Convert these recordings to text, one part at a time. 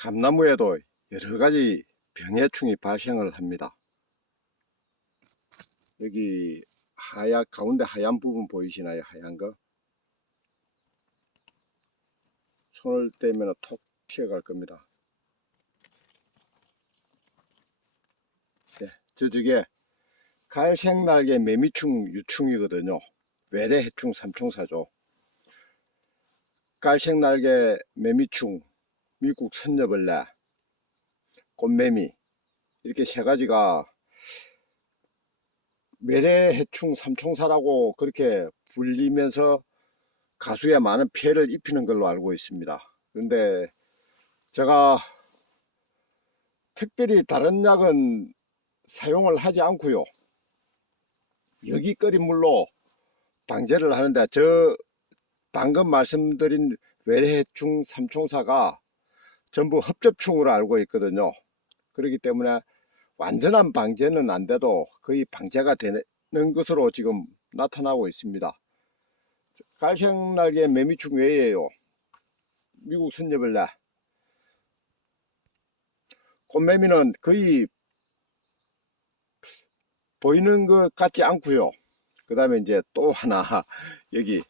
감나무에도 여러 가지 병해충이 발생을 합니다. 여기 하얀 가운데 하얀 부분 보이시나요? 하얀 거. 손을 떼면 톡 튀어갈 겁니다. 네, 저 저게 갈색날개 매미충 유충이거든요. 외래해충 삼총사죠. 갈색날개 매미충, 미국 선녀벌레, 꽃매미 이렇게 세 가지가 외래해충 삼총사라고 그렇게 불리면서 가수에 많은 피해를 입히는 걸로 알고 있습니다. 그런데 제가 특별히 다른 약은 사용을 하지 않고요. 여기 끓인 물로 방제를 하는데 저 방금 말씀드린 외래해충 삼총사가 전부 흡접충으로 알고 있거든요. 그렇기 때문에 완전한 방제는 안 돼도 거의 방제가 되는 것으로 지금 나타나고 있습니다. 갈색날개 매미충 외에요. 미국 선녀벌레. 꽃매미는 거의 보이는 것 같지 않고요. 그 다음에 이제 또 하나 여기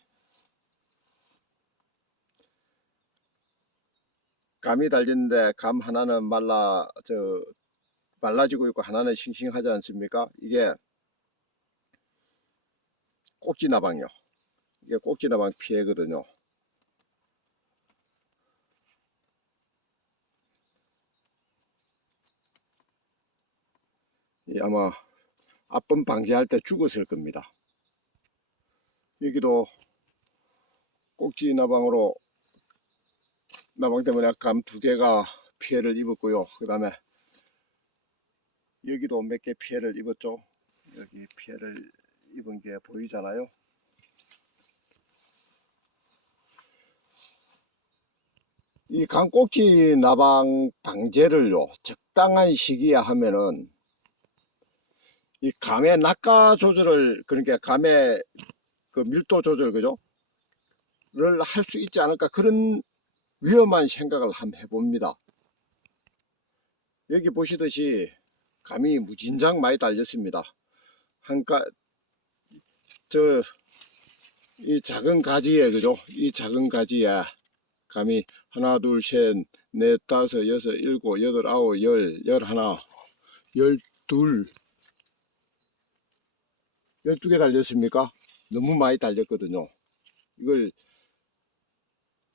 감이 달렸는데 감 하나는 말라 저 말라지고 있고 하나는 싱싱하지 않습니까? 이게 꼭지나방이요. 이게 꼭지나방 피해거든요. 이 아마 앞번 방제할 때 죽었을 겁니다. 여기도 꼭지 나방으로 나방 때문에 감두 개가 피해를 입었고요. 그 다음에 여기도 몇 개 피해를 입었죠. 여기 피해를 입은 게 보이잖아요. 이 강꼭지 나방 방제를요 적당한 시기에 하면은 이 감의 낙가 조절을 그러니까 감의 그 밀도 조절 그죠? 를 할 수 있지 않을까 그런 위험한 생각을 한번 해봅니다. 여기 보시듯이 감이 무진장 많이 달렸습니다. 한가 저 이 작은 가지에 그죠? 이 작은 가지에 감이 하나 둘 셋 넷 다섯 여섯 일곱 여덟 아홉 열 열하나 열둘 열두 개 달렸습니까? 너무 많이 달렸거든요. 이걸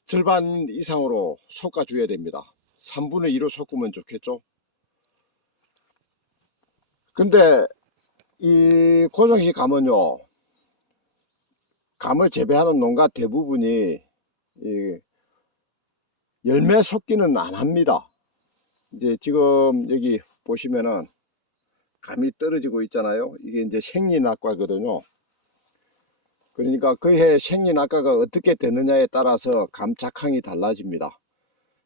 절반 이상으로 솎아줘야 됩니다. 3분의 2로 솎으면 좋겠죠? 근데 이 고정식 감은요, 감을 재배하는 농가 대부분이 이 열매 솎기는 안 합니다. 이제 지금 여기 보시면은 감이 떨어지고 있잖아요. 이게 이제 생리낙과거든요. 그러니까 그해 생리낙과가 어떻게 되느냐에 따라서 감 작황이 달라집니다.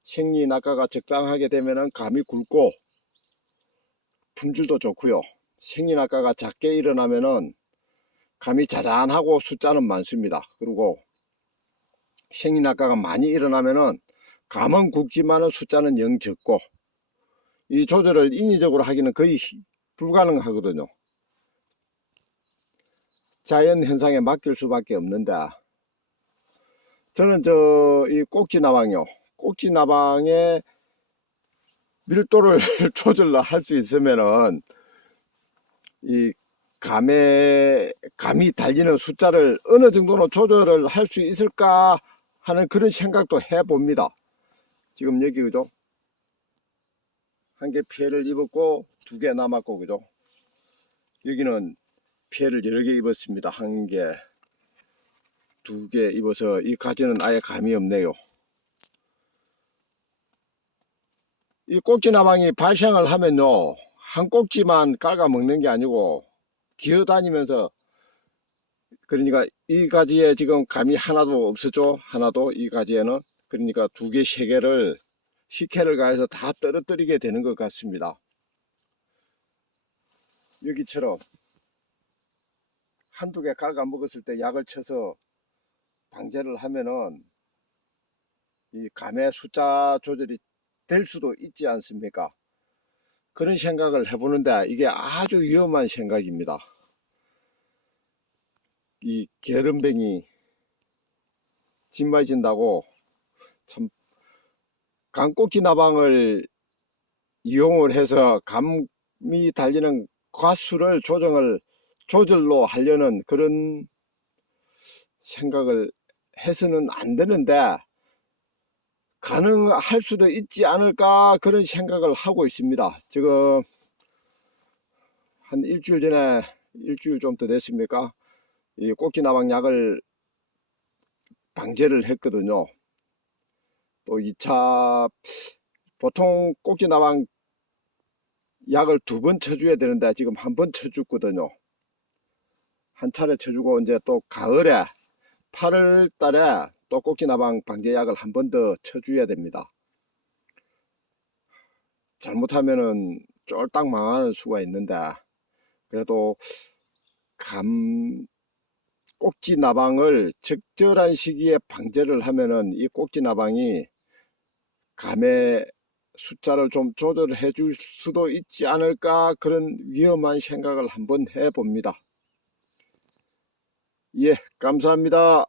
생리낙과가 적당하게 되면은 감이 굵고 품질도 좋고요. 생리낙과가 작게 일어나면은 감이 자잔하고 숫자는 많습니다. 그리고 생리낙과가 많이 일어나면은 감은 굵지만은 숫자는 영 적고 이 조절을 인위적으로 하기는 거의 불가능하거든요. 자연 현상에 맡길 수밖에 없는데 저는 저 이 꼭지 나방요. 꼭지 나방의 밀도를 조절을 할수 있으면은 이 감에 감이 달리는 숫자를 어느 정도는 조절을 할 수 있을까 하는 그런 생각도 해 봅니다. 지금 여기 그죠? 한 개 피해를 입었고 두 개 남았고 그죠? 여기는 피해를 여러 개 입었습니다. 한 개, 두 개 입어서 이 가지는 아예 감이 없네요. 이 꼭지나방이 발생을 하면요. 한 꼭지만 깔아 먹는 게 아니고 기어다니면서 그러니까 이 가지에 지금 감이 하나도 없었죠. 하나도 이 가지에는 그러니까 두 개, 세 개를 식혜를 가해서 다 떨어뜨리게 되는 것 같습니다. 여기처럼 한두 개 갉아 먹었을 때 약을 쳐서 방제를 하면은 이 감의 숫자 조절이 될 수도 있지 않습니까? 그런 생각을 해보는데 이게 아주 위험한 생각입니다. 이 게름뱅이 짓맞진다고 참 강꼭지 나방을 이용을 해서 감이 달리는 과수를 조정을 조절로 하려는 그런 생각을 해서는 안 되는데 가능할 수도 있지 않을까 그런 생각을 하고 있습니다. 지금 한 일주일 전에 일주일 좀 더 됐습니까? 이 꼭지나방 약을 방제를 했거든요. 또 2차 보통 꼭지나방 약을 두 번 쳐줘야 되는데 지금 한 번 쳐줬거든요. 한 차례 쳐주고 이제 또 가을에 8월 달에 또 꼭지나방 방제약을 한 번 더 쳐줘야 됩니다. 잘못하면은 쫄딱 망하는 수가 있는데 그래도 감 꼭지 나방을 적절한 시기에 방제를 하면은 이 꼭지 나방이 감의 숫자를 좀 조절해 줄 수도 있지 않을까 그런 위험한 생각을 한번 해 봅니다. 예, 감사합니다.